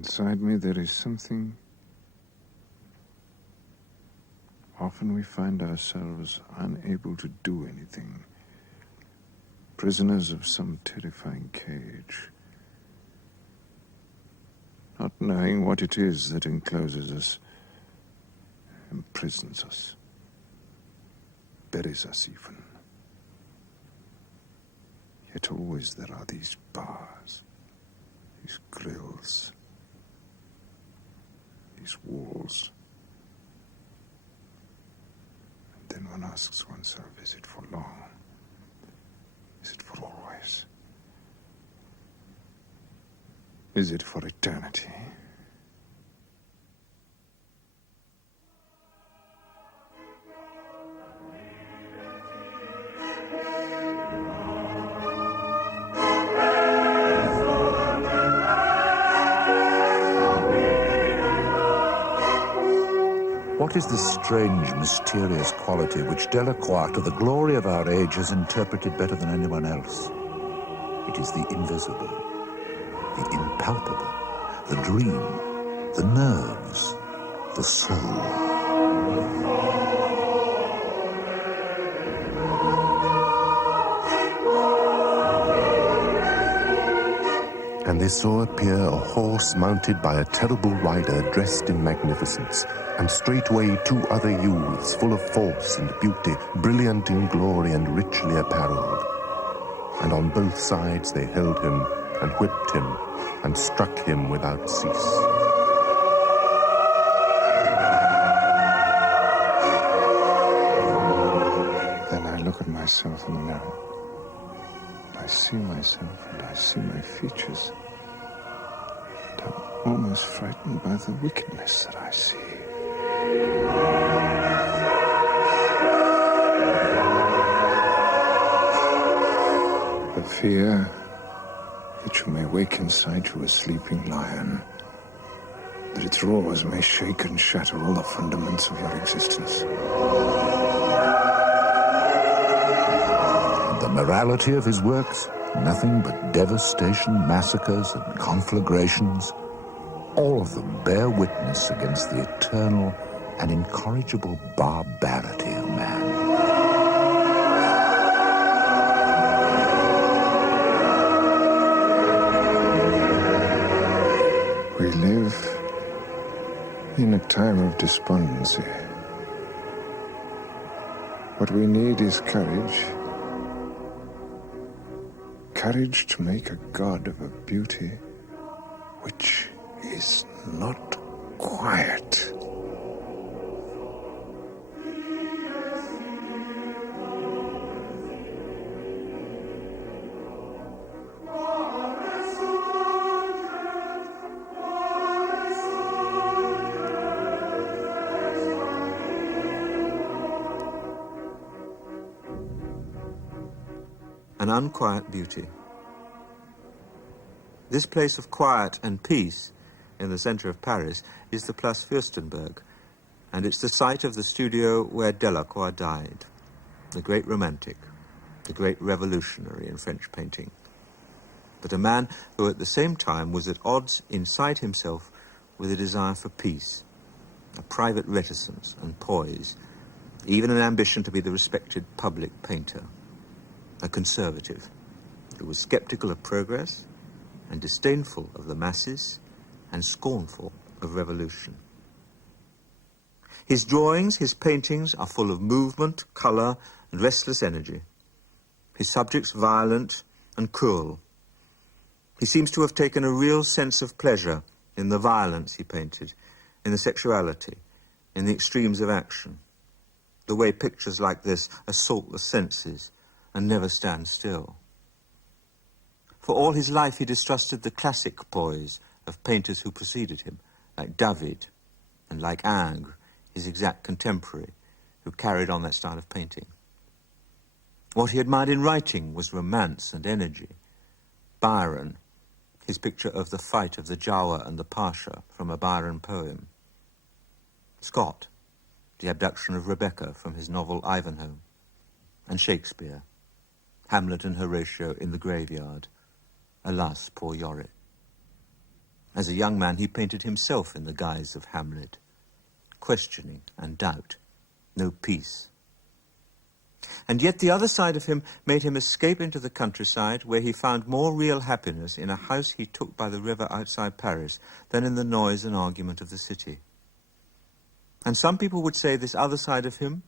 Inside me there is something. Often we find ourselves unable to do anything, prisoners of some terrifying cage, not knowing what it is that encloses us, imprisons us, buries us even. Yet always there are these bars, these grills, these walls. And then one asks oneself, is it for long? Is it for always? Is it for eternity? What is this strange, mysterious quality which Delacroix, to the glory of our age, has interpreted better than anyone else? It is the invisible, the impalpable, the dream, the nerves, the soul. And they saw appear a horse mounted by a terrible rider dressed in magnificence, and straightway 2 other youths full of force and beauty, brilliant in glory and richly apparelled. And on both sides they held him, and whipped him, and struck him without cease. Then I look at myself in the mirror. I see myself and I see my features. And I'm almost frightened by the wickedness that I see. The fear that you may wake inside you a sleeping lion, that its roars may shake and shatter all the fundaments of your existence. The morality of his works, nothing but devastation, massacres, and conflagrations, all of them bear witness against the eternal and incorrigible barbarity of man. We live in a time of despondency. What we need is courage. Courage to make a god of a beauty which is not quiet. An unquiet beauty. This place of quiet and peace in the center of Paris is the Place Fürstenberg, and it's the site of the studio where Delacroix died, the great romantic, the great revolutionary in French painting, but a man who at the same time was at odds inside himself with a desire for peace, a private reticence and poise, even an ambition to be the respected public painter. A conservative who was skeptical of progress and disdainful of the masses and scornful of revolution. His drawings, his paintings are full of movement, color, and restless energy. His subjects violent and cruel. He seems to have taken a real sense of pleasure in the violence he painted, in the sexuality, in the extremes of action, the way pictures like this assault the senses and never stand still. For all his life he distrusted the classic poise of painters who preceded him, like David and like Ingres, his exact contemporary, who carried on that style of painting. What he admired in writing was romance and energy. Byron, his picture of the fight of the Jawa and the Pasha from a Byron poem. Scott, the abduction of Rebecca from his novel Ivanhoe. And Shakespeare, Hamlet and Horatio in the graveyard. Alas, poor Yorick. As a young man, he painted himself in the guise of Hamlet. Questioning and doubt, no peace. And yet the other side of him made him escape into the countryside, where he found more real happiness in a house he took by the river outside Paris than in the noise and argument of the city. And some people would say this other side of him,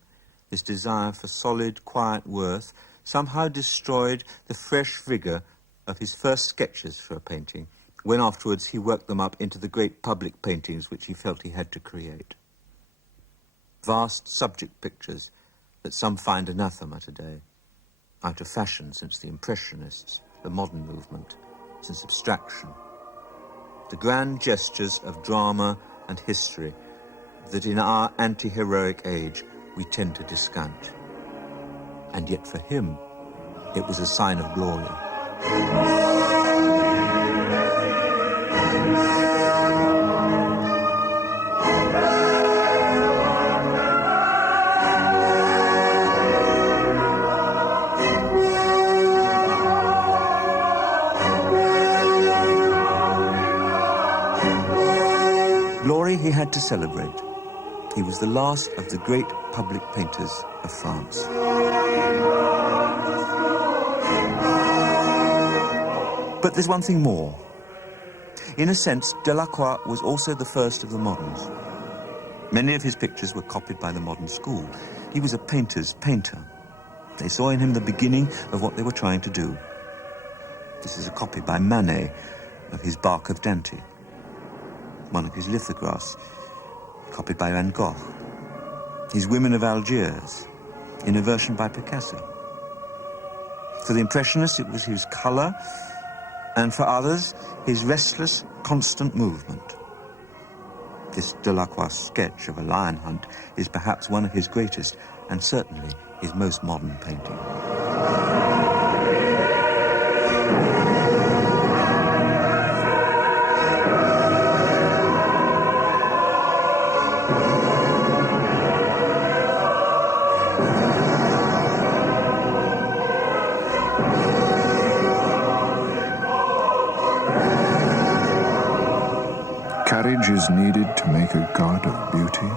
this desire for solid, quiet worth, somehow destroyed the fresh vigour of his first sketches for a painting, when afterwards he worked them up into the great public paintings which he felt he had to create. Vast subject pictures that some find anathema today, out of fashion since the Impressionists, the modern movement, since abstraction. The grand gestures of drama and history that in our anti-heroic age we tend to discount. And yet for him, it was a sign of glory. Glory he had to celebrate. He was the last of the great public painters of France. But there's one thing more. In a sense, Delacroix was also the first of the moderns. Many of his pictures were copied by the modern school. He was a painter's painter. They saw in him the beginning of what they were trying to do. This is a copy by Manet of his Bark of Dante, one of his lithographs, copied by Van Gogh, his Women of Algiers, in a version by Picasso. For the Impressionists, it was his colour, and for others, his restless, constant movement. This Delacroix sketch of a lion hunt is perhaps one of his greatest, and certainly his most modern painting. Courage is needed to make a god of beauty,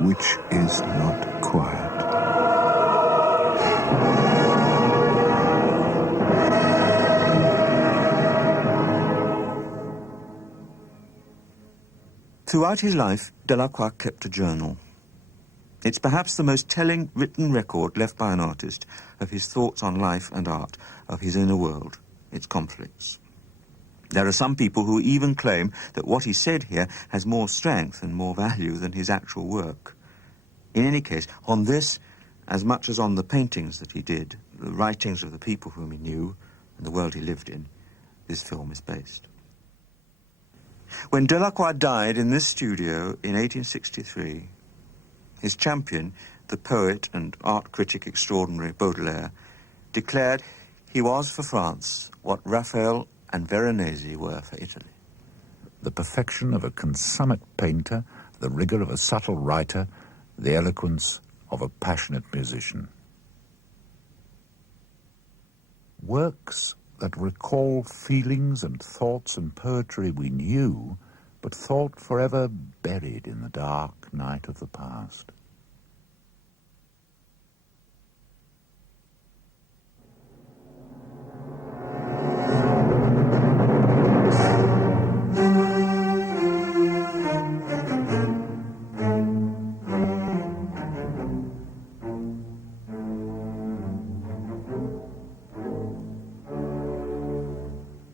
which is not quiet. Throughout his life, Delacroix kept a journal. It's perhaps the most telling written record left by an artist of his thoughts on life and art, of his inner world, its conflicts. There are some people who even claim that what he said here has more strength and more value than his actual work. In any case, on this, as much as on the paintings that he did, the writings of the people whom he knew, and the world he lived in, this film is based. When Delacroix died in this studio in 1863, his champion, the poet and art critic extraordinary Baudelaire, declared he was for France what Raphael and Veronese were for Italy. The perfection of a consummate painter, the rigour of a subtle writer, the eloquence of a passionate musician. Works that recall feelings and thoughts and poetry we knew, but thought forever buried in the dark night of the past.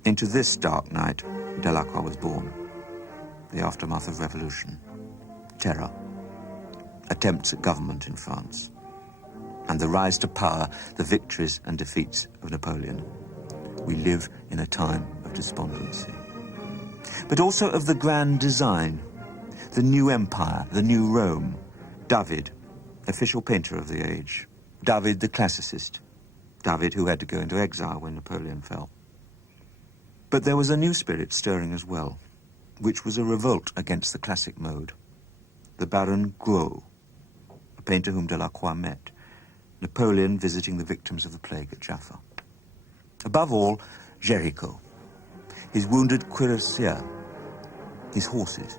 Into this dark night, Delacroix was born. The aftermath of revolution, terror, attempts at government in France, and the rise to power, the victories and defeats of Napoleon. We live in a time of despondency. But also of the grand design, the new empire, the new Rome. David, official painter of the age. David the classicist. David who had to go into exile when Napoleon fell. But there was a new spirit stirring as well, which was a revolt against the classic mode. The Baron Gros, a painter whom Delacroix met, Napoleon visiting the victims of the plague at Jaffa. Above all, Géricault, his wounded cuirassier, his horses.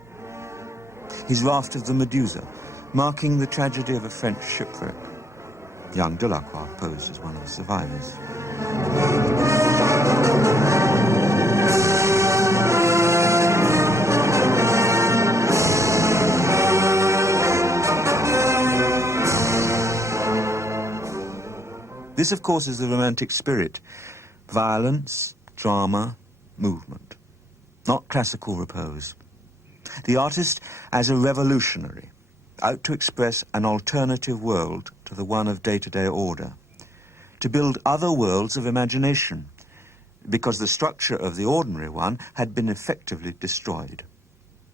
His raft of the Medusa, marking the tragedy of a French shipwreck. Young Delacroix posed as one of the survivors. This, of course, is the romantic spirit. Violence, drama, movement. Not classical repose. The artist as a revolutionary, out to express an alternative world to the one of day-to-day order, to build other worlds of imagination, because the structure of the ordinary one had been effectively destroyed.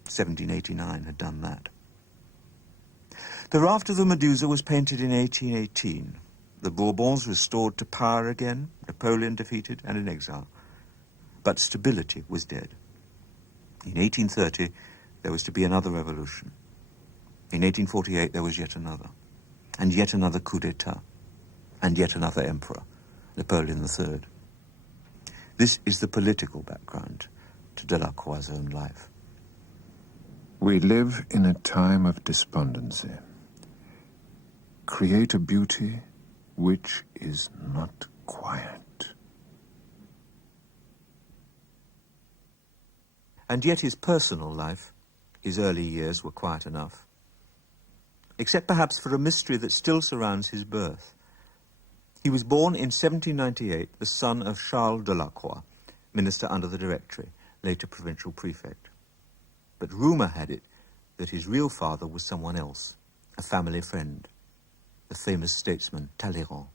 1789 had done that. The raft of the Medusa was painted in 1818. The Bourbons restored to power again, Napoleon defeated and in exile. But stability was dead. In 1830, there was to be another revolution. In 1848, there was yet another coup d'etat, and yet another emperor, Napoleon III. This is the political background to Delacroix's own life. We live in a time of despondency. Create a beauty which is not quiet. And yet his personal life, his early years, were quiet enough. Except perhaps for a mystery that still surrounds his birth. He was born in 1798, the son of Charles Delacroix, minister under the Directory, later provincial prefect. But rumour had it that his real father was someone else, a family friend, the famous statesman Talleyrand.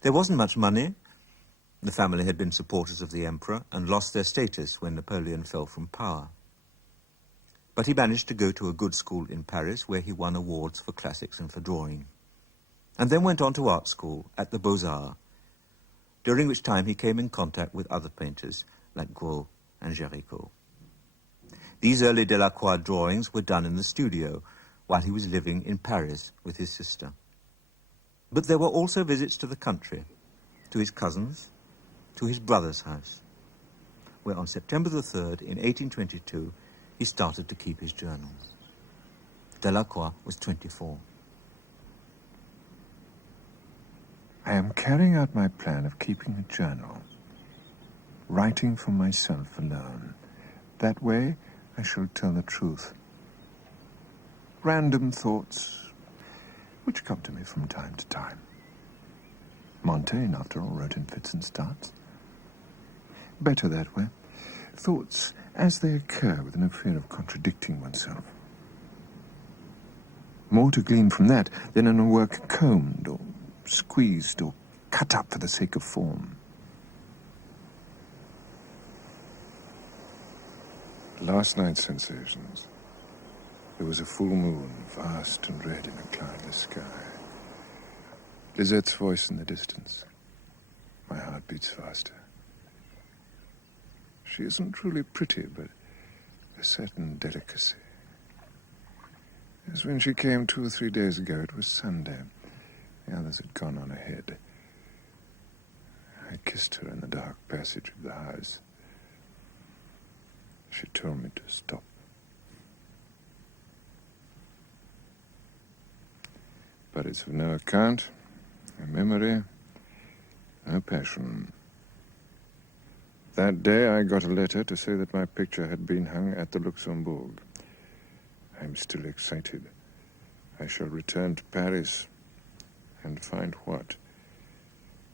There wasn't much money. The family had been supporters of the emperor and lost their status when Napoleon fell from power. But he managed to go to a good school in Paris where he won awards for classics and for drawing, and then went on to art school at the Beaux-Arts, during which time he came in contact with other painters like Gros and Géricault. These early Delacroix drawings were done in the studio while he was living in Paris with his sister. But there were also visits to the country, to his cousins, to his brother's house, where on September the 3rd in 1822 he started to keep his journals. Delacroix was 24. I am carrying out my plan of keeping a journal, writing for myself alone. That way I shall tell the truth. Random thoughts which come to me from time to time. Montaigne, after all, wrote in fits and starts. Better that way. Thoughts as they occur with no fear of contradicting oneself. More to glean from that than in a work combed or squeezed or cut up for the sake of form. Last night's sensations. There was a full moon, vast and red in a cloudless sky. Lizette's voice in the distance. My heart beats faster. She isn't truly pretty, but a certain delicacy. As when she came 2 or 3 days ago, it was Sunday. The others had gone on ahead. I kissed her in the dark passage of the house. She told me to stop. But it's of no account, no memory, no passion. That day I got a letter to say that my picture had been hung at the Luxembourg. I'm still excited. I shall return to Paris and find what?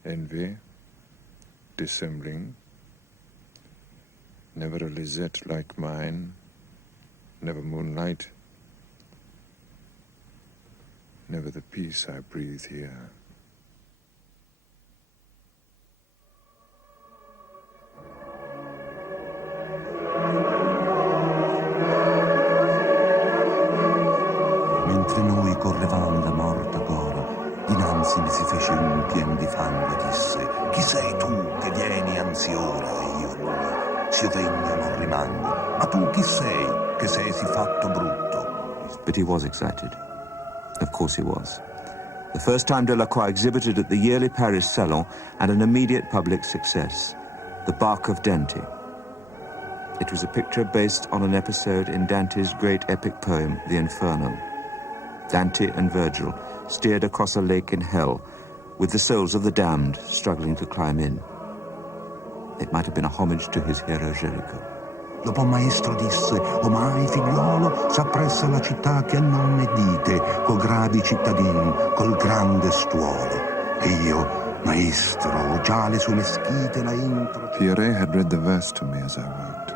Envy, dissembling, never a Lisette like mine, never moonlight, never the peace I breathe here. Mentre noi correvamo la morta gora, dinanzi mi si fece un pien di fango e disse: chi sei tu che vieni anzi ora e io nulla? Se regno non rimango, ma tu chi sei che sei si fatto brutto? But he was excited. Of course he was. The first time Delacroix exhibited at the yearly Paris Salon had an immediate public success, the Bark of Dante. It was a picture based on an episode in Dante's great epic poem, The Inferno. Dante and Virgil steered across a lake in hell, with the souls of the damned struggling to climb in. It might have been a homage to his hero Jellicoe. Dopo il maestro disse: «Omai, figliolo, s'appressa la città che non ne dite, co gravi cittadin, col grande stuolo. E io, maestro, già le sue meschite la intro...» Pierre had read the verse to me as I worked.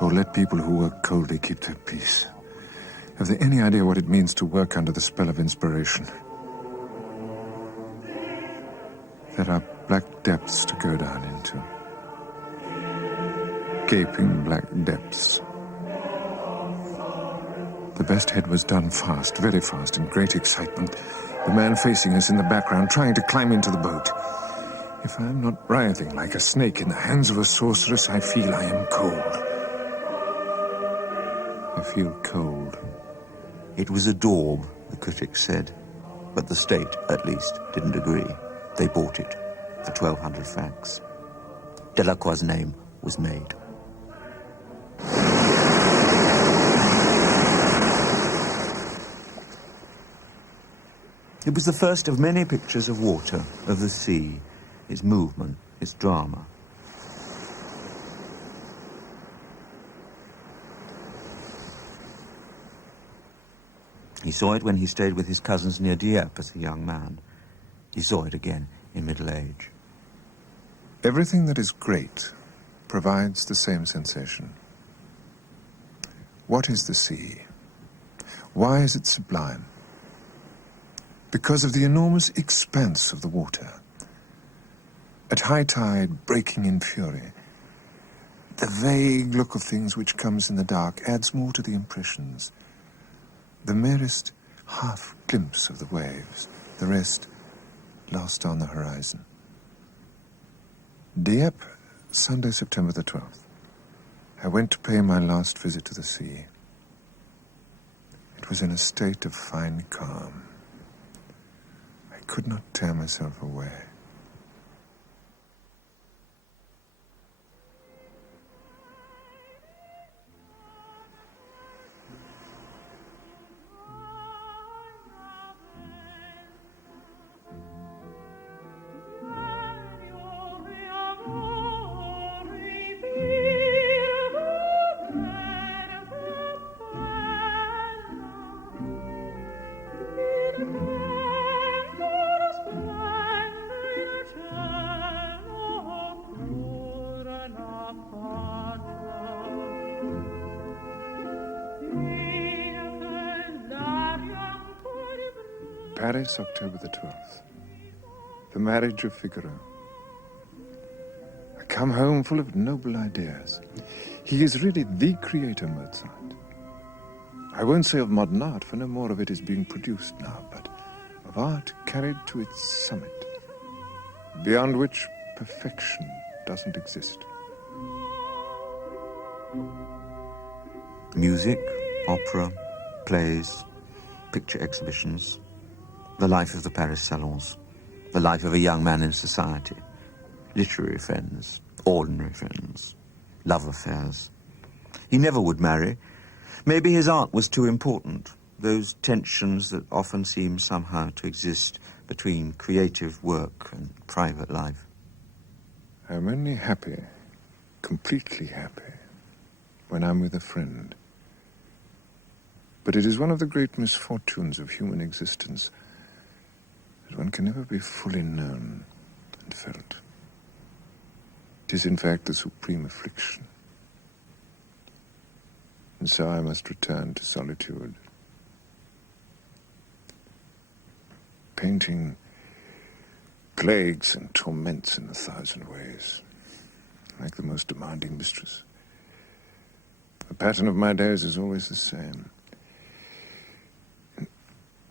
Oh, let people who work coldly keep their peace. Have they any idea what it means to work under the spell of inspiration? There are black depths to go down into. Gaping black depths. The best head was done fast, very fast, in great excitement. The man facing us in the background, trying to climb into the boat. If I am not writhing like a snake in the hands of a sorceress, I feel I am cold. I feel cold. It was a daub, the critics said, but the state, at least, didn't agree. They bought it for 1,200 francs. Delacroix's name was made. It was the first of many pictures of water, of the sea, its movement, its drama. He saw it when he stayed with his cousins near Dieppe as a young man. He saw it again in middle age. Everything that is great provides the same sensation. What is the sea? Why is it sublime? Because of the enormous expanse of the water. At high tide, breaking in fury, the vague look of things which comes in the dark adds more to the impressions. The merest half glimpse of the waves, the rest lost on the horizon. Dieppe, Sunday, September the 12th. I went to pay my last visit to the sea. It was in a state of fine calm. I could not tear myself away. Paris, October the 12th. The marriage of Figaro. I come home full of noble ideas. He is really the creator, Mozart. I won't say of modern art, for no more of it is being produced now, but of art carried to its summit, beyond which perfection doesn't exist. Music, opera, plays, picture exhibitions, the life of the Paris salons, the life of a young man in society, literary friends, ordinary friends, love affairs. He never would marry. Maybe his art was too important, those tensions that often seem somehow to exist between creative work and private life. I'm only happy, completely happy, when I'm with a friend. But it is one of the great misfortunes of human existence that one can never be fully known and felt. It is, in fact, the supreme affliction. And so I must return to solitude. Painting plagues and torments in 1,000 ways, like the most demanding mistress. The pattern of my days is always the same. An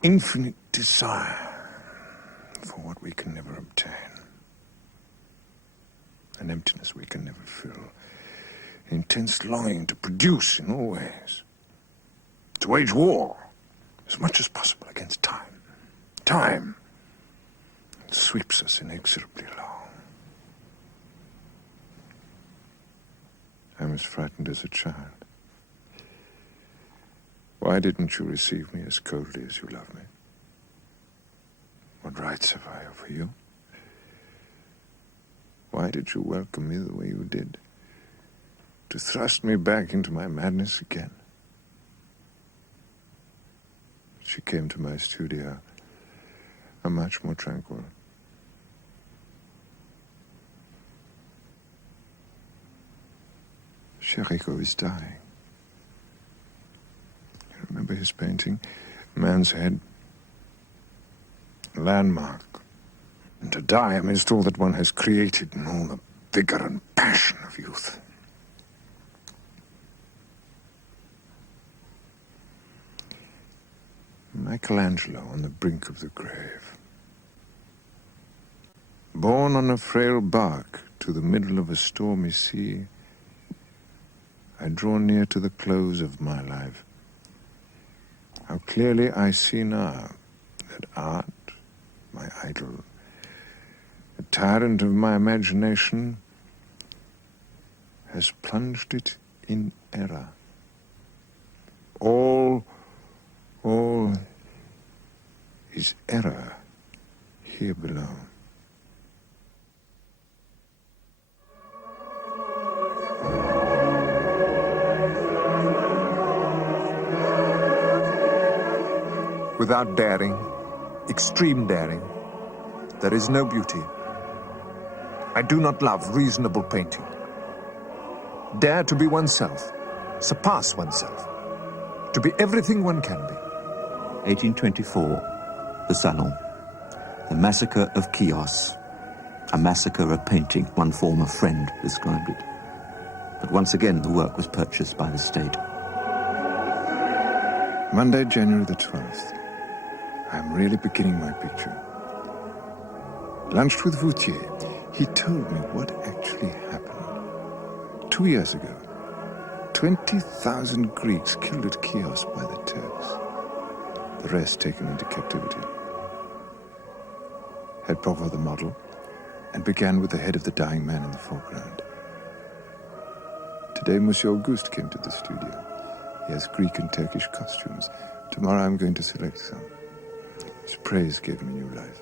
infinite desire for what we can never obtain. An emptiness we can never fill. An intense longing to produce in all ways. To wage war as much as possible against time. Time that sweeps us inexorably along. was frightened as a child. Why didn't you receive me as coldly as you love me? What rights have I over you? Why did you welcome me the way you did? To thrust me back into my madness again? She came to my studio, much more tranquil. Chérico is dying. You remember his painting? A man's head. A landmark. And to die amidst all that one has created and all the vigor and passion of youth. Michelangelo on the brink of the grave. Born on a frail bark to the middle of a stormy sea, I draw near to the close of my life. How clearly I see now that art, my idol, the tyrant of my imagination, has plunged it in error. All is error here below. Without daring, extreme daring, there is no beauty. I do not love reasonable painting. Dare to be oneself, surpass oneself, to be everything one can be. 1824, the Salon. The massacre of Chios. A massacre of painting, one former friend described it. But once again, the work was purchased by the state. Monday, January the 12th. I'm really beginning my picture. Lunched with Voutier. He told me what actually happened. 2 years ago, 20,000 Greeks killed at Chios by the Turks. The rest taken into captivity. Had Provo the model, and began with the head of the dying man in the foreground. Today, Monsieur Auguste came to the studio. He has Greek and Turkish costumes. Tomorrow I'm going to select some. His praise gave me new life.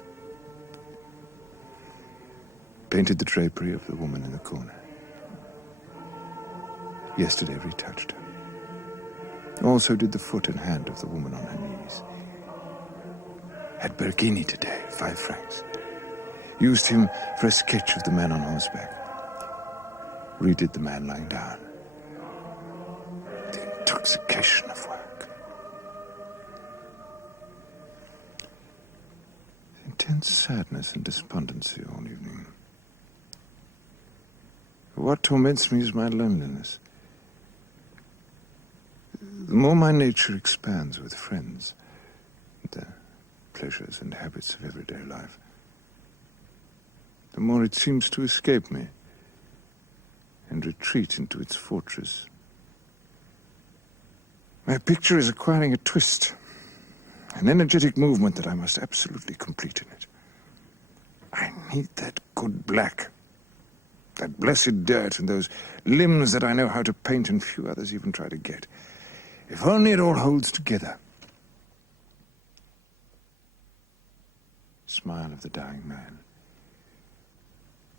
Painted the drapery of the woman in the corner. Yesterday retouched her. Also did the foot and hand of the woman on her knees. Had Berghini today, 5 francs. Used him for a sketch of the man on horseback. Redid the man lying down. The intoxication of work. Intense sadness and despondency all evening. What torments me is my loneliness. The more my nature expands with friends, the pleasures and habits of everyday life, the more it seems to escape me and retreat into its fortress. My picture is acquiring a twist, an energetic movement that I must absolutely complete in it. I need that good black, that blessed dirt, and those limbs that I know how to paint and few others even try to get. If only it all holds together. Smile of the dying man.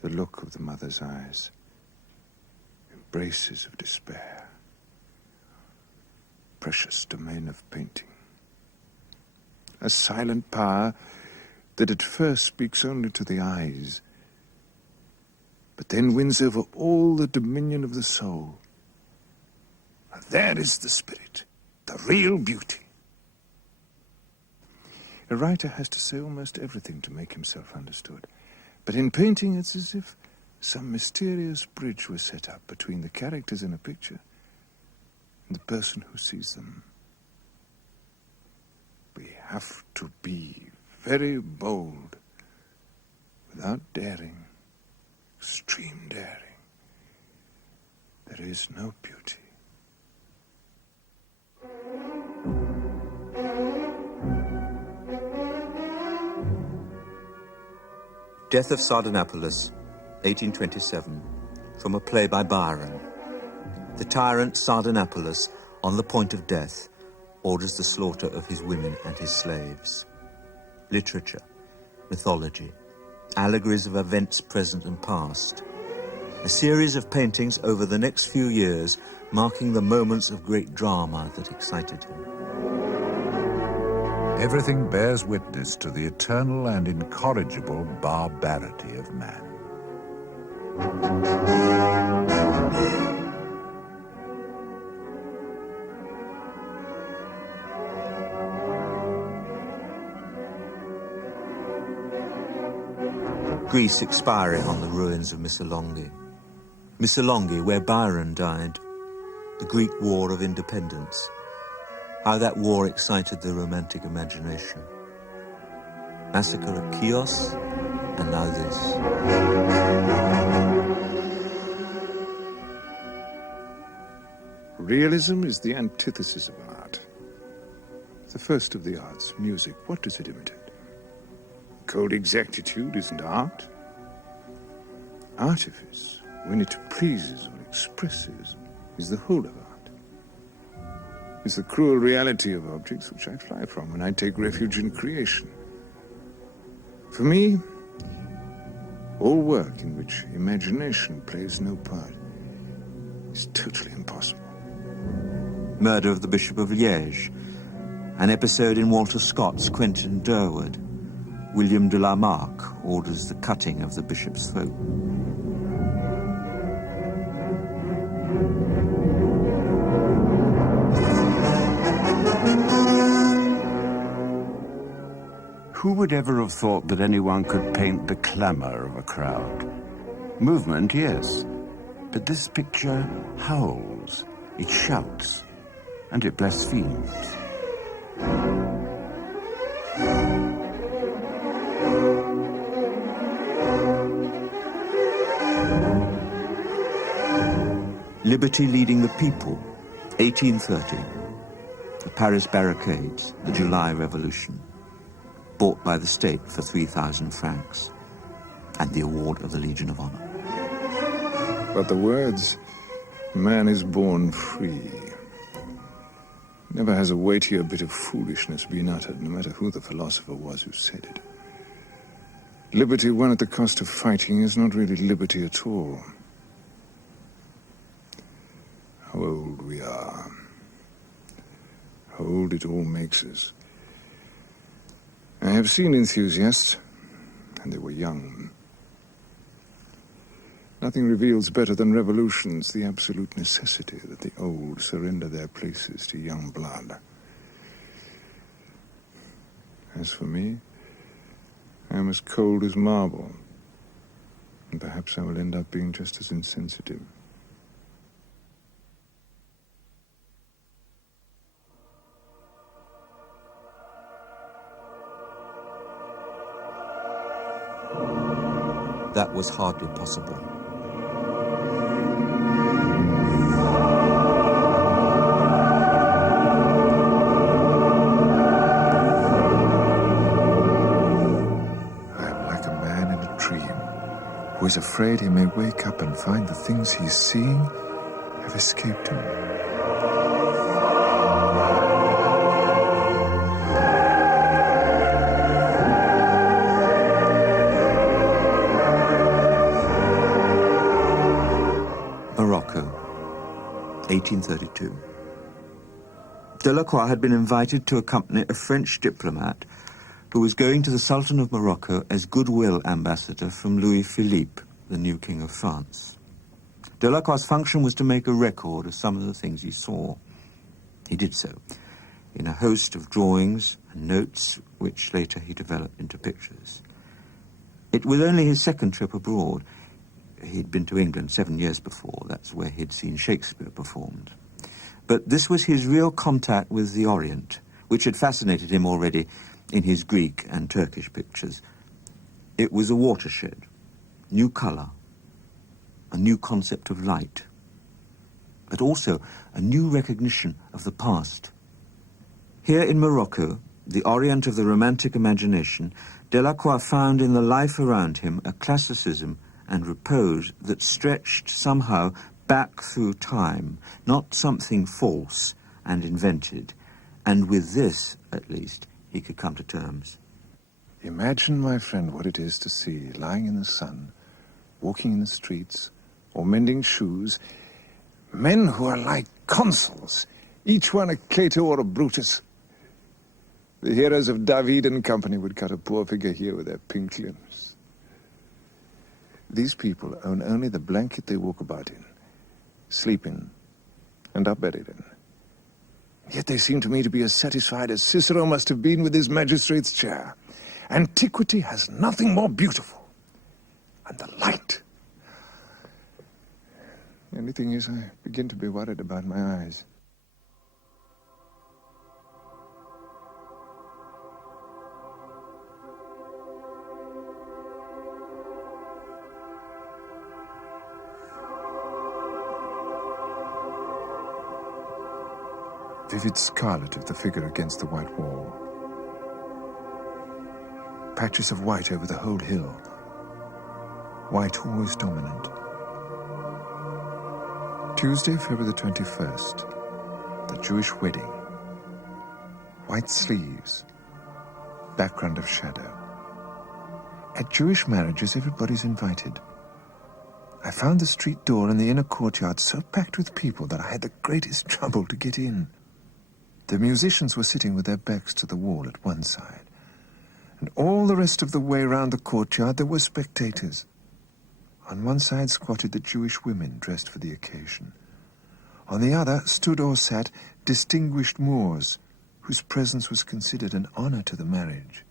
The look of the mother's eyes. Embraces of despair. Precious domain of painting. A silent power that at first speaks only to the eyes, but then wins over all the dominion of the soul. And there is the spirit, the real beauty. A writer has to say almost everything to make himself understood. But in painting, it's as if some mysterious bridge was set up between the characters in a picture and the person who sees them. We have to be very bold, without daring, extreme daring. There is no beauty. Death of Sardanapalus, 1827, from a play by Byron. The tyrant Sardanapalus, on the point of death, orders the slaughter of his women and his slaves. Literature, mythology, allegories of events present and past. A series of paintings over the next few years, marking the moments of great drama that excited him. Everything bears witness to the eternal and incorrigible barbarity of man. Greece expiring on the ruins of Missolonghi. Missolonghi, where Byron died. The Greek War of Independence. How that war excited the romantic imagination. Massacre at Chios, and now this. Realism is the antithesis of art. The first of the arts, music, what does it imitate? Cold exactitude isn't art. Artifice, when it pleases or expresses, is the whole of art. It's the cruel reality of objects which I fly from when I take refuge in creation. For me, all work in which imagination plays no part is totally impossible. Murder of the Bishop of Liège, an episode in Walter Scott's Quentin Durward. William de la Marck orders the cutting of the bishop's throat. Who would ever have thought that anyone could paint the clamor of a crowd? Movement, yes, but this picture howls, it shouts, and it blasphemes. Liberty leading the people, 1830. The Paris barricades, the July Revolution. Bought by the state for 3,000 francs. And the award of the Legion of Honor. But the words, man is born free, never has a weightier bit of foolishness been uttered, no matter who the philosopher was who said it. Liberty won at the cost of fighting is not really liberty at all. How old we are. How old it all makes us. I have seen enthusiasts, and they were young. Nothing reveals better than revolutions the absolute necessity that the old surrender their places to young blood. As for me, I am as cold as marble, and perhaps I will end up being just as insensitive. That was hardly possible. I am like a man in a dream who is afraid he may wake up and find the things he is seeing have escaped him. Morocco, 1832. Delacroix had been invited to accompany a French diplomat who was going to the Sultan of Morocco as goodwill ambassador from Louis Philippe, the new King of France. Delacroix's function was to make a record of some of the things he saw. He did so, in a host of drawings and notes, which later he developed into pictures. It was only his second trip abroad. He'd been to England 7 years before. That's where he'd seen Shakespeare performed. But this was his real contact with the Orient, which had fascinated him already in his Greek and Turkish pictures. It was a watershed, new colour, a new concept of light, but also a new recognition of the past. Here in Morocco, the Orient of the romantic imagination, Delacroix found in the life around him a classicism and repose that stretched somehow back through time, not something false and invented. And with this, at least, he could come to terms. Imagine, my friend, what it is to see, lying in the sun, walking in the streets, or mending shoes, men who are like consuls, each one a Cato or a Brutus. The heroes of David and company would cut a poor figure here with their pink limbs. These people own only the blanket they walk about in, sleep in, and are buried in. Yet they seem to me to be as satisfied as Cicero must have been with his magistrate's chair. Antiquity has nothing more beautiful. And the light. The only thing is, I begin to be worried about my eyes. Vivid scarlet of the figure against the white wall. Patches of white over the whole hill. White always dominant. Tuesday, February the 21st. The Jewish wedding. White sleeves. Background of shadow. At Jewish marriages, everybody's invited. I found the street door in the inner courtyard so packed with people that I had the greatest trouble to get in. The musicians were sitting with their backs to the wall at one side, and all the rest of the way round the courtyard there were spectators. On one side squatted the Jewish women dressed for the occasion. On the other stood or sat distinguished Moors, whose presence was considered an honor to the marriage.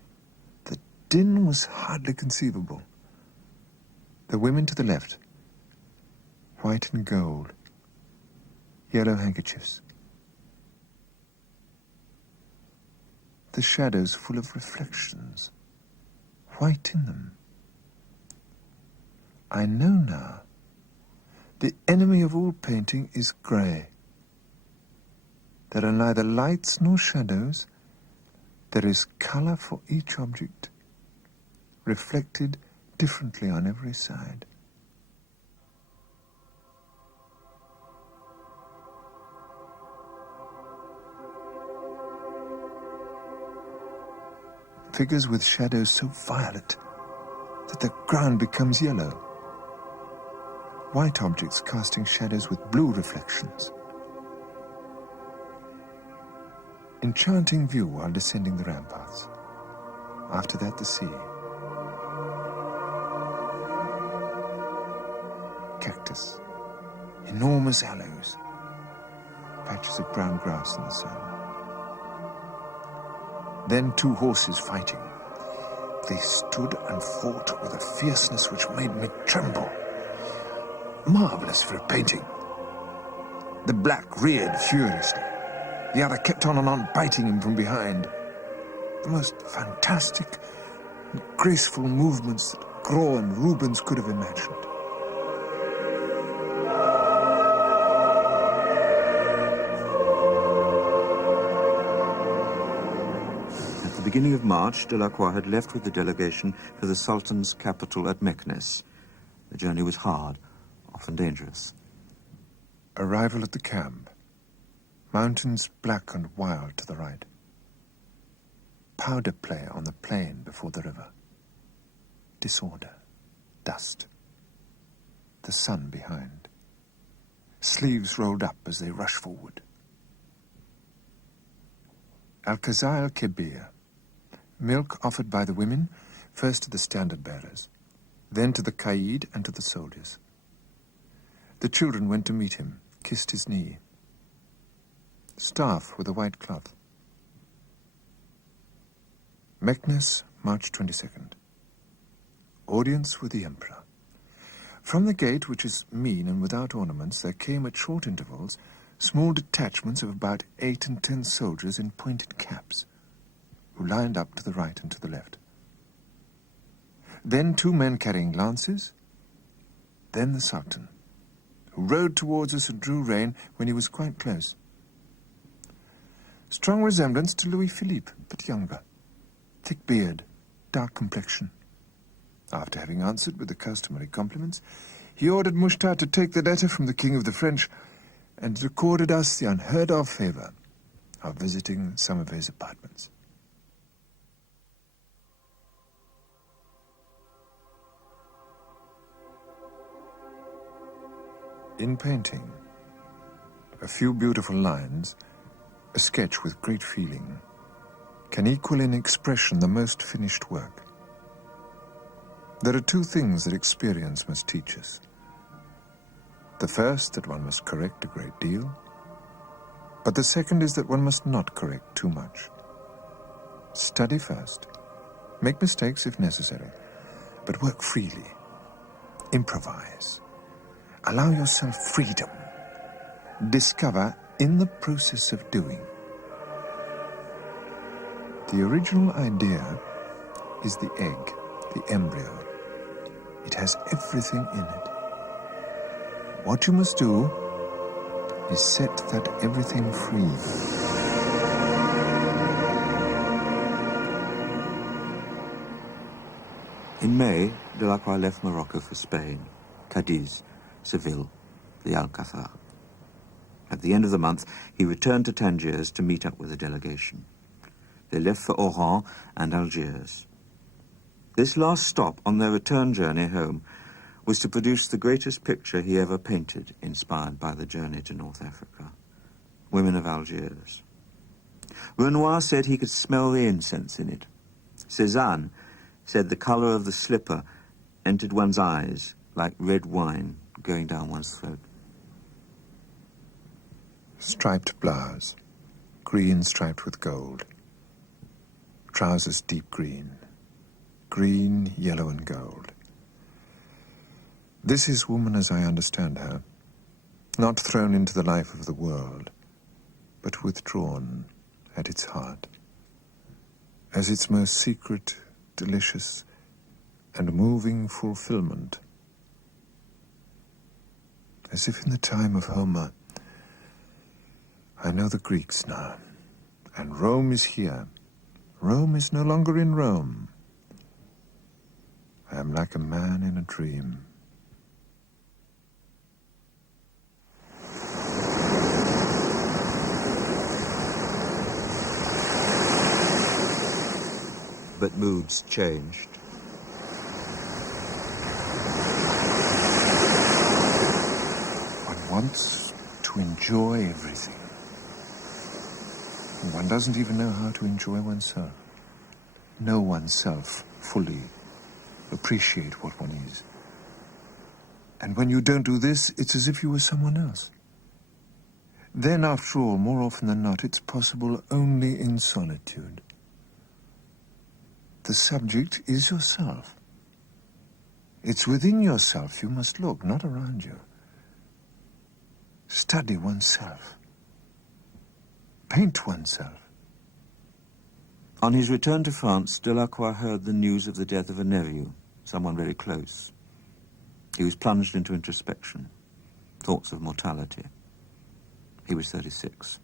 The din was hardly conceivable. The women to the left, white and gold, yellow handkerchiefs. The shadows full of reflections, white in them. I know now, the enemy of all painting is grey. There are neither lights nor shadows. There is colour for each object, reflected differently on every side. Figures with shadows so violet that the ground becomes yellow. White objects casting shadows with blue reflections. Enchanting view while descending the ramparts. After that, the sea. Cactus. Enormous aloes. Patches of brown grass in the sun. Then two horses fighting. They stood and fought with a fierceness which made me tremble. Marvelous for a painting. The black reared furiously. The other kept on and on, biting him from behind. The most fantastic and graceful movements that Gros and Rubens could have imagined. At the beginning of March, Delacroix had left with the delegation for the Sultan's capital at Meknes. The journey was hard, often dangerous. Arrival at the camp. Mountains black and wild to the right. Powder play on the plain before the river. Disorder. Dust. The sun behind. Sleeves rolled up as they rush forward. Al-Qaza al-Kebir. Milk offered by the women, first to the standard bearers, then to the Qaid and to the soldiers. The children went to meet him, kissed his knee. Staff with a white cloth. Meknes, March 22nd. Audience with the Emperor. From the gate, which is mean and without ornaments, there came at short intervals small detachments of about 8 and 10 soldiers in pointed caps, who lined up to the right and to the left. Then 2 men carrying lances. Then the Sultan, who rode towards us and drew rein when he was quite close. Strong resemblance to Louis Philippe, but younger. Thick beard, dark complexion. After having answered with the customary compliments, he ordered Mouchetard to take the letter from the King of the French and accorded us the unheard-of favor of visiting some of his apartments. In painting, a few beautiful lines, a sketch with great feeling, can equal in expression the most finished work. There are two things that experience must teach us. The first, that one must correct a great deal, but the second is that one must not correct too much. Study first, make mistakes if necessary, but work freely, improvise, allow yourself freedom, discover in the process of doing. The original idea is the egg, the embryo. It has everything in it. What you must do is set that everything free. In May, Delacroix left Morocco for Spain, Cadiz, Seville, the Alcazar. At the end of the month, he returned to Tangiers to meet up with a delegation. They left for Oran and Algiers. This last stop on their return journey home was to produce the greatest picture he ever painted, inspired by the journey to North Africa, Women of Algiers. Renoir said he could smell the incense in it. Cézanne said the colour of the slipper entered one's eyes like red wine going down one's throat. Striped blouse, green striped with gold. Trousers deep green, green, yellow and gold. This is woman as I understand her, not thrown into the life of the world, but withdrawn at its heart, as its most secret, delicious, and moving fulfillment. As if in the time of Homer, I know the Greeks now, and Rome is here. Rome is no longer in Rome. I am like a man in a dream. But moods changed. One wants to enjoy everything. One doesn't even know how to enjoy oneself. Know oneself fully. Appreciate what one is. And when you don't do this, it's as if you were someone else. Then, after all, more often than not, it's possible only in solitude. The subject is yourself. It's within yourself you must look, not around you. Study oneself. Paint oneself. On his return to France, Delacroix heard the news of the death of a nephew, someone very close. He was plunged into introspection, thoughts of mortality. He was 36.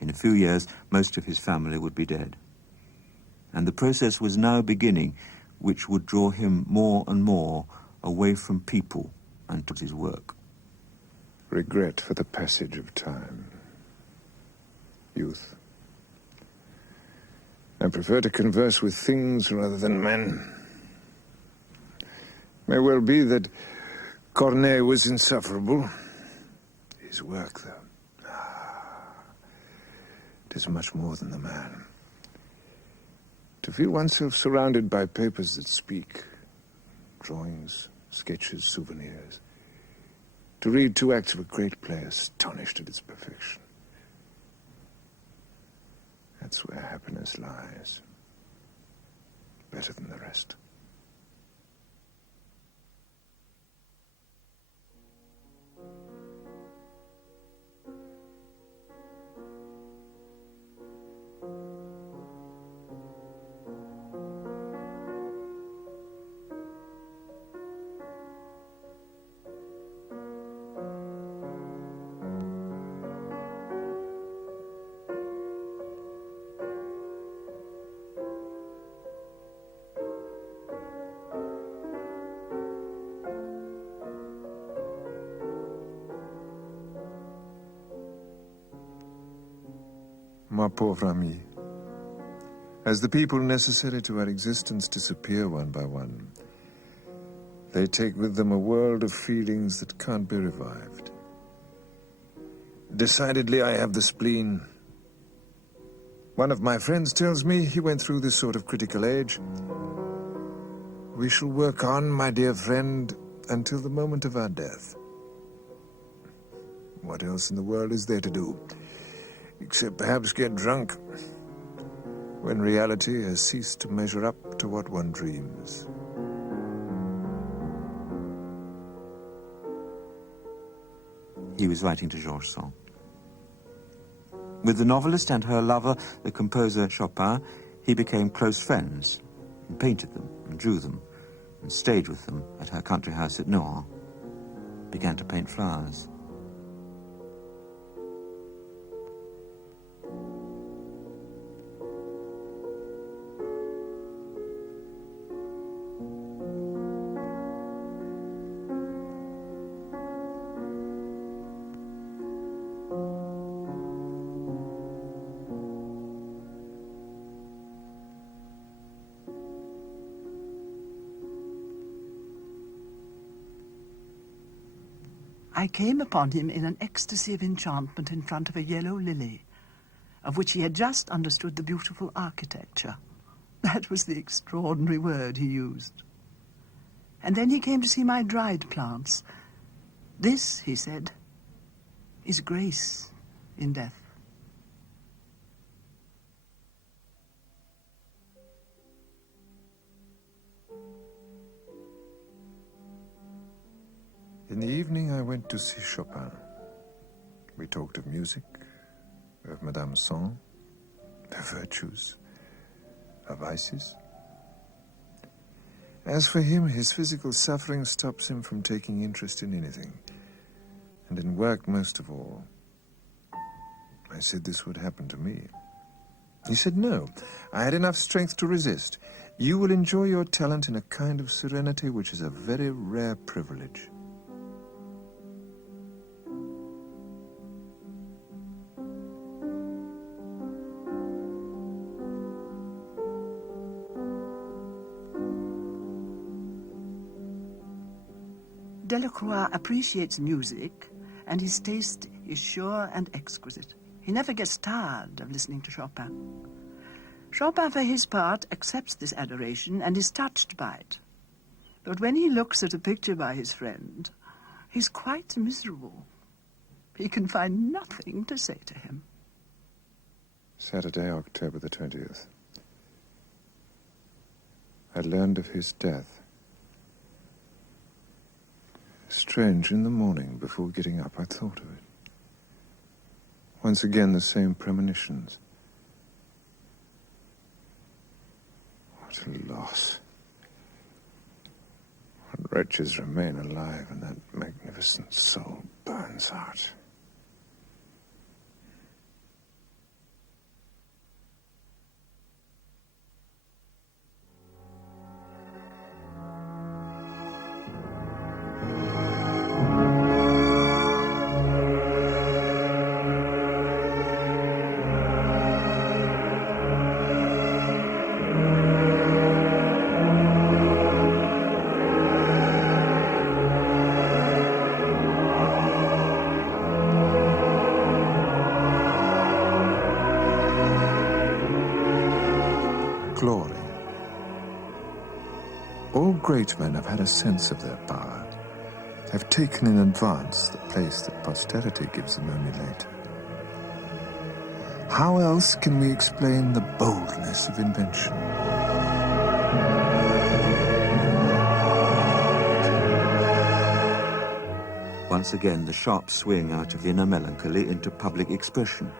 In a few years, most of his family would be dead. And the process was now beginning, which would draw him more and more away from people and to his work. Regret for the passage of time. Youth. I prefer to converse with things rather than men. May well be that Corneille was insufferable. His work, though, it is much more than the man. To feel oneself surrounded by papers that speak, drawings, sketches, souvenirs. To read 2 acts of a great play astonished at its perfection. That's where happiness lies. Better than the rest. ma pauvre amie. As the people necessary to our existence disappear one by one, they take with them a world of feelings that can't be revived. Decidedly, I have the spleen. One of my friends tells me he went through this sort of critical age. We shall work on, my dear friend, until the moment of our death. What else in the world is there to do? Except perhaps get drunk, when reality has ceased to measure up to what one dreams. He was writing to Georges Sand. With the novelist and her lover, the composer Chopin, he became close friends, and painted them, and drew them, and stayed with them at her country house at Nohant, began to paint flowers. I came upon him in an ecstasy of enchantment in front of a yellow lily, of which he had just understood the beautiful architecture. That was the extraordinary word he used. And then he came to see my dried plants. This, he said, is grace in death. In the evening, I went to see Chopin. We talked of music, of Madame Sand, her virtues, her vices. As for him, his physical suffering stops him from taking interest in anything, and in work most of all. I said this would happen to me. He said no, I had enough strength to resist. You will enjoy your talent in a kind of serenity which is a very rare privilege. Delacroix appreciates music, and his taste is sure and exquisite. He never gets tired of listening to Chopin. Chopin, for his part, accepts this adoration and is touched by it. But when he looks at a picture by his friend, he's quite miserable. He can find nothing to say to him. Saturday, October the 20th. I learned of his death. Strange, in the morning, before getting up, I thought of it. Once again, the same premonitions. What a loss. What wretches remain alive, and that magnificent soul burns out. Glory. All great men have had a sense of their power, have taken in advance the place that posterity gives them only later. How else can we explain the boldness of invention? Once again, the sharp swing out of inner melancholy into public expression.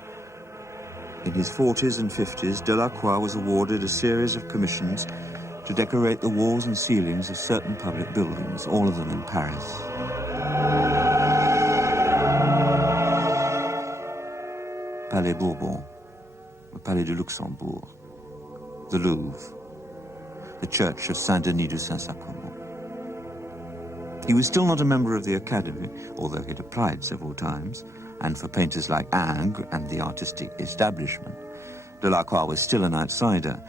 In his 40s and 50s, Delacroix was awarded a series of commissions to decorate the walls and ceilings of certain public buildings, all of them in Paris. Palais Bourbon, the Palais de Luxembourg, the Louvre, the Church of Saint-Denis du Saint-Sacrement. He was still not a member of the Academy, although he'd applied several times, and for painters like Ingres and the artistic establishment, Delacroix was still an outsider,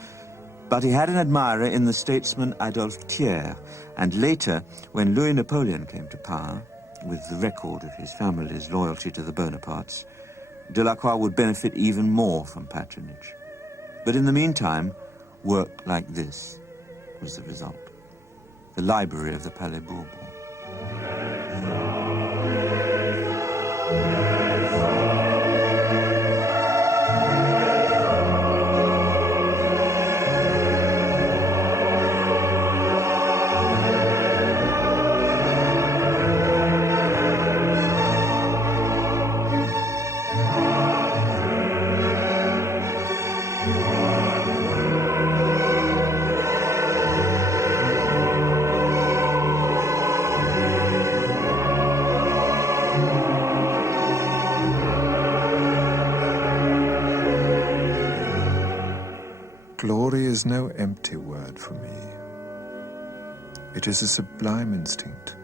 but he had an admirer in the statesman Adolphe Thiers, and later, when Louis Napoleon came to power, with the record of his family's loyalty to the Bonapartes, Delacroix would benefit even more from patronage. But in the meantime, work like this was the result. The library of the Palais Bourbon. Glory is no empty word for me. It is a sublime instinct,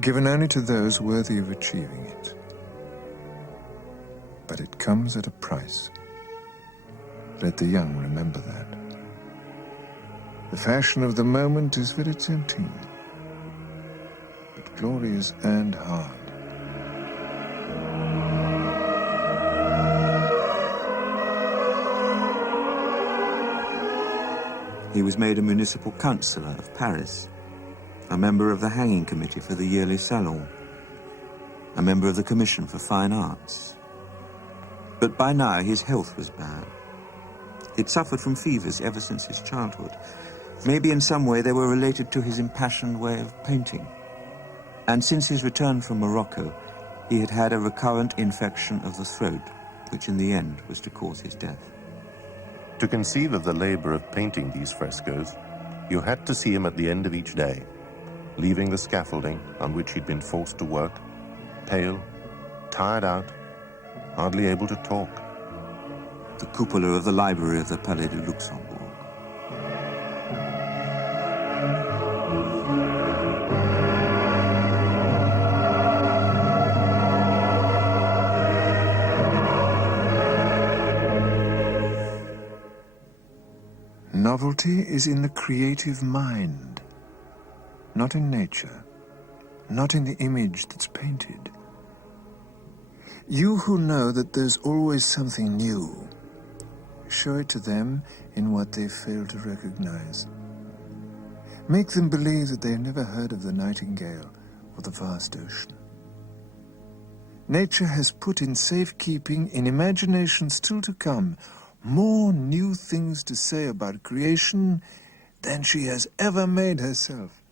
given only to those worthy of achieving it. But it comes at a price. Let the young remember that. The fashion of the moment is very tempting, but glory is earned hard. He was made a municipal councillor of Paris, a member of the hanging committee for the yearly salon, a member of the Commission for Fine Arts. But by now his health was bad. He'd suffered from fevers ever since his childhood. Maybe in some way they were related to his impassioned way of painting. And since his return from Morocco, he had had a recurrent infection of the throat, which in the end was to cause his death. To conceive of the labor of painting these frescoes, you had to see him at the end of each day, leaving the scaffolding on which he'd been forced to work, pale, tired out, hardly able to talk. The cupola of the library of the Palais du Luxembourg. Novelty is in the creative mind, not in nature, not in the image that's painted. You who know that there's always something new, show it to them in what they fail to recognize. Make them believe that they've never heard of the nightingale or the vast ocean. Nature has put in safekeeping, in imagination still to come, more new things to say about creation than she has ever made herself.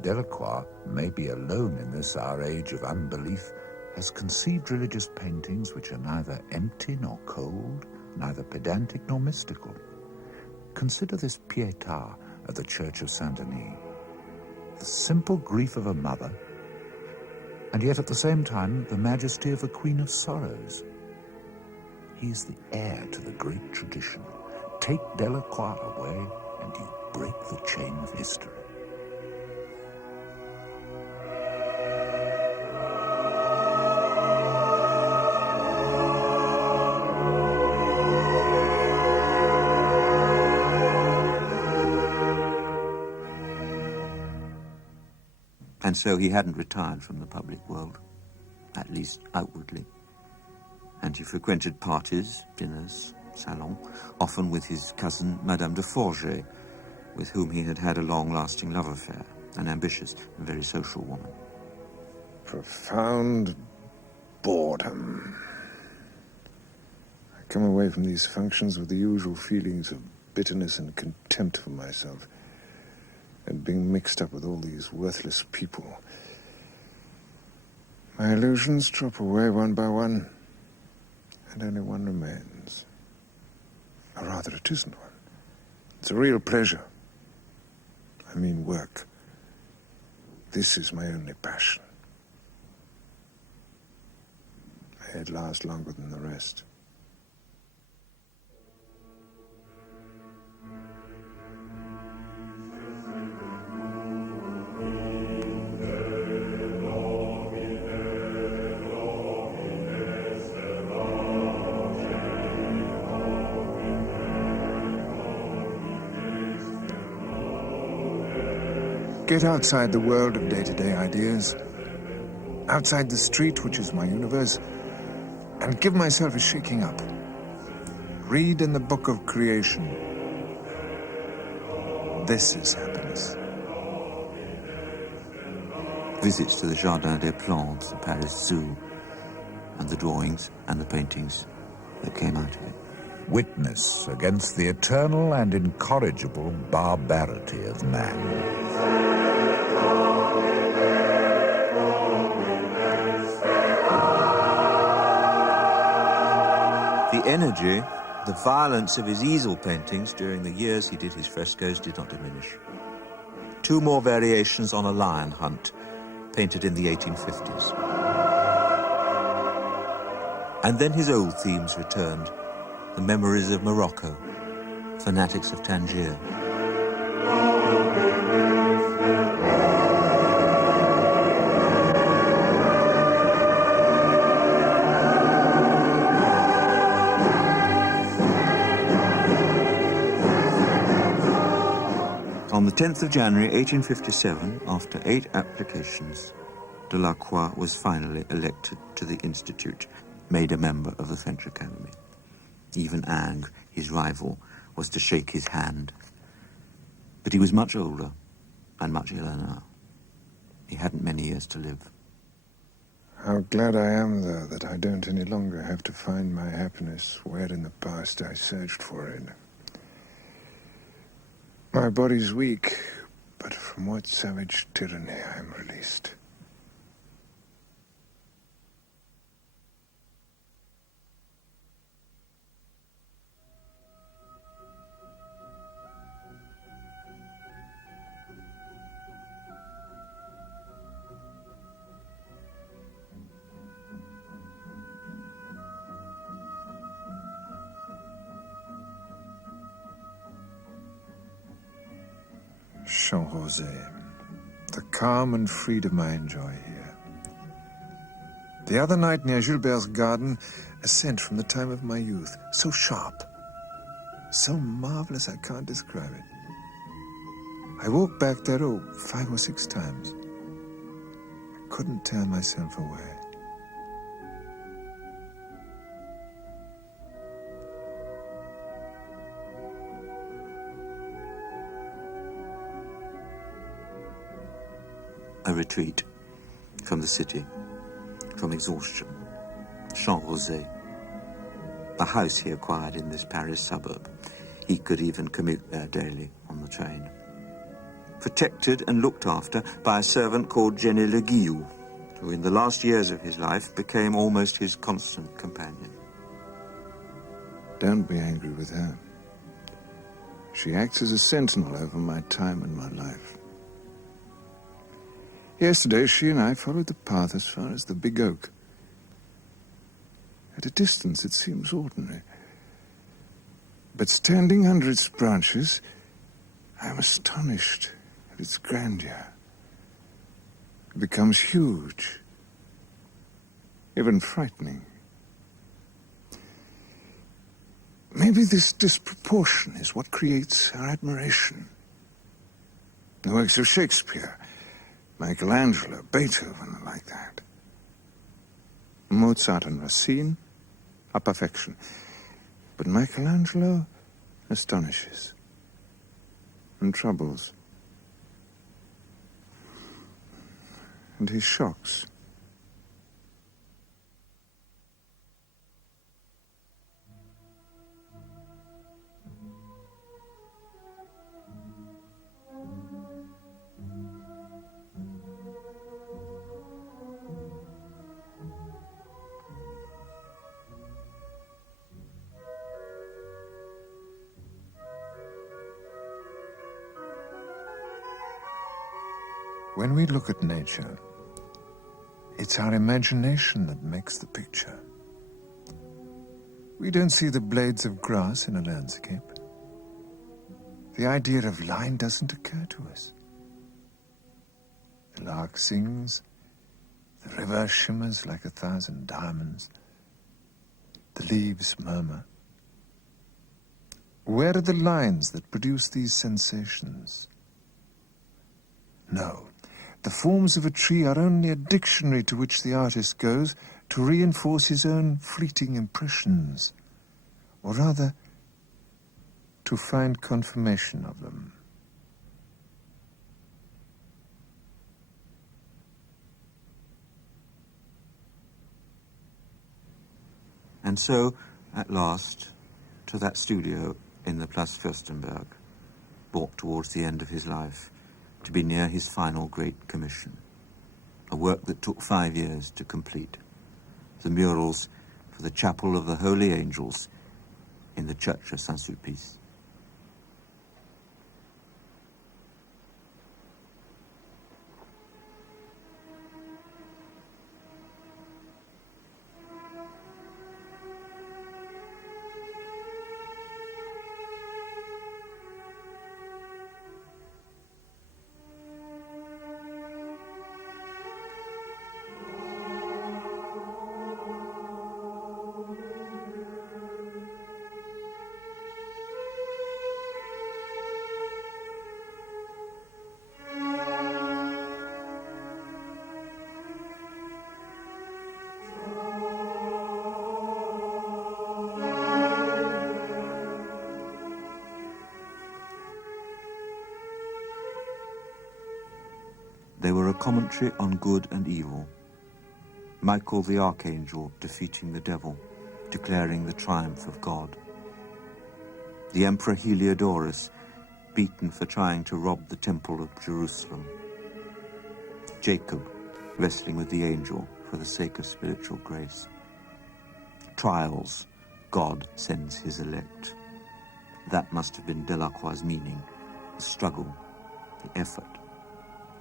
Delacroix may be alone in this our age of unbelief, has conceived religious paintings which are neither empty nor cold, neither pedantic nor mystical. Consider this Pietà at the Church of Saint-Denis. The simple grief of a mother, and yet at the same time the majesty of the Queen of Sorrows. He is the heir to the great tradition. Take Delacroix away and you break the chain of history. And so he hadn't retired from the public world, at least outwardly. And he frequented parties, dinners, salon, often with his cousin, Madame de Forget, with whom he had had a long-lasting love affair, an ambitious and very social woman. Profound boredom. I come away from these functions with the usual feelings of bitterness and contempt for myself, and being mixed up with all these worthless people. My illusions drop away one by one, and only one remains. Or rather, it isn't one. It's a real pleasure. I mean work. This is my only passion. It lasts longer than the rest. Get outside the world of day-to-day ideas, outside the street, which is my universe, and give myself a shaking up. Read in the book of creation. This is happiness. Visits to the Jardin des Plantes, the Paris Zoo, and the drawings and the paintings that came out of it. Witness against the eternal and incorrigible barbarity of man. The energy, the violence of his easel paintings during the years he did his frescoes did not diminish. 2 more variations on a lion hunt, painted in the 1850s. And then his old themes returned, the memories of Morocco, fanatics of Tangier. On the 10th of January 1857, after 8 applications, Delacroix was finally elected to the Institute, made a member of the French Academy. Even Ingres, his rival, was to shake his hand. But he was much older and much iller now. He hadn't many years to live. How glad I am, though, that I don't any longer have to find my happiness where in the past I searched for it. My body's weak, but from what savage tyranny I am released. Champs Rosés, the calm and freedom I enjoy here. The other night near Gilbert's garden, a scent from the time of my youth, so sharp, so marvelous I can't describe it. I walked back there, 5 or 6 times. I couldn't tear myself away. A retreat from the city, from exhaustion. Champs Rosés, a house he acquired in this Paris suburb. He could even commute there daily on the train. Protected and looked after by a servant called Jenny Le Guillou, who in the last years of his life became almost his constant companion. Don't be angry with her. She acts as a sentinel over my time and my life. Yesterday, she and I followed the path as far as the big oak. At a distance, it seems ordinary. But standing under its branches, I am astonished at its grandeur. It becomes huge, even frightening. Maybe this disproportion is what creates our admiration. The works of Shakespeare, Michelangelo, Beethoven are like that. Mozart and Racine are perfection. But Michelangelo astonishes and troubles. And he shocks. When we look at nature, it's our imagination that makes the picture. We don't see the blades of grass in a landscape. The idea of line doesn't occur to us. The lark sings, the river shimmers like 1,000 diamonds, the leaves murmur. Where are the lines that produce these sensations? No. The forms of a tree are only a dictionary to which the artist goes to reinforce his own fleeting impressions, or rather, to find confirmation of them. And so, at last, to that studio in the Place Fürstenberg, brought towards the end of his life, to be near his final great commission, a work that took 5 years to complete, the murals for the Chapel of the Holy Angels in the Church of Saint-Sulpice. They were a commentary on good and evil. Michael the Archangel defeating the devil, declaring the triumph of God. The Emperor Heliodorus beaten for trying to rob the Temple of Jerusalem. Jacob wrestling with the angel for the sake of spiritual grace. Trials, God sends his elect. That must have been Delacroix's meaning. The struggle, the effort.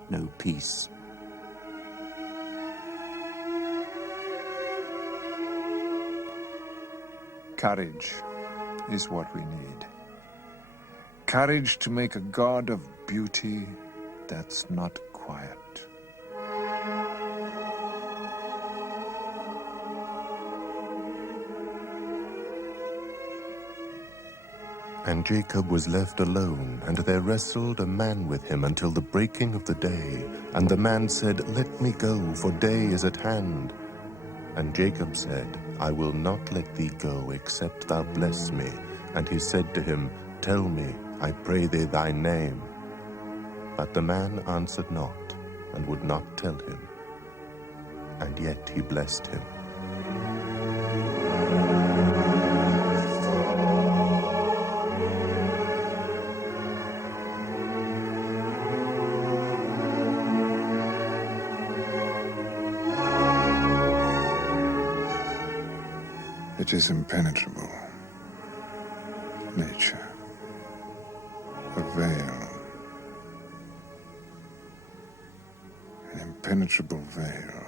No peace. Courage is what we need. Courage to make a god of beauty that's not quiet. And Jacob was left alone, and there wrestled a man with him until the breaking of the day. And the man said, "Let me go, for day is at hand." And Jacob said, "I will not let thee go, except thou bless me." And he said to him, "Tell me, I pray thee, thy name." But the man answered not, and would not tell him. And yet he blessed him. It is impenetrable. Nature. A veil. An impenetrable veil.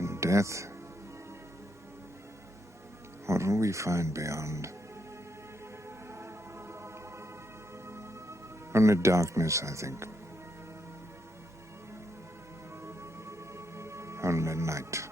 And death? What will we find beyond? Only darkness, I think. Only night.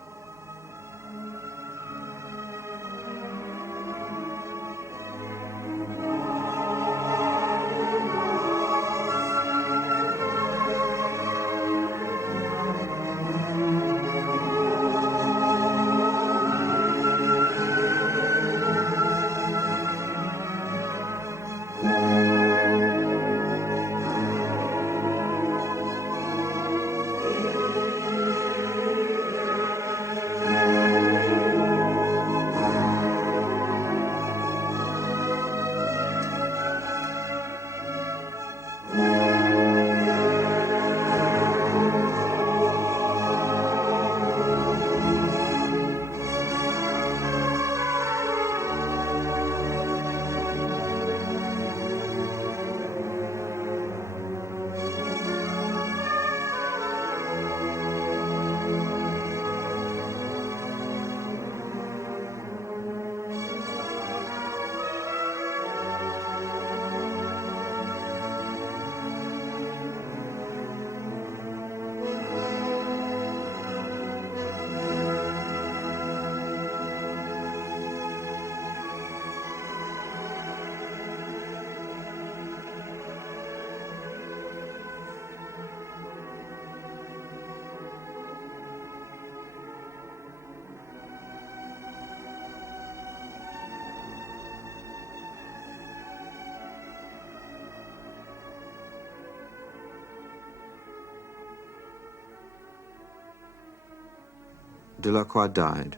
Delacroix died,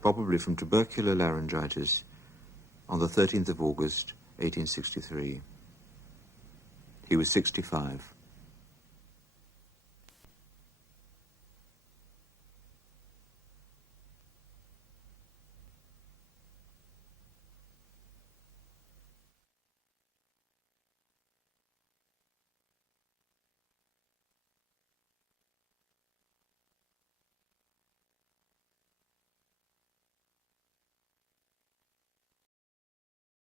probably from tubercular laryngitis, on the 13th of August, 1863. He was 65.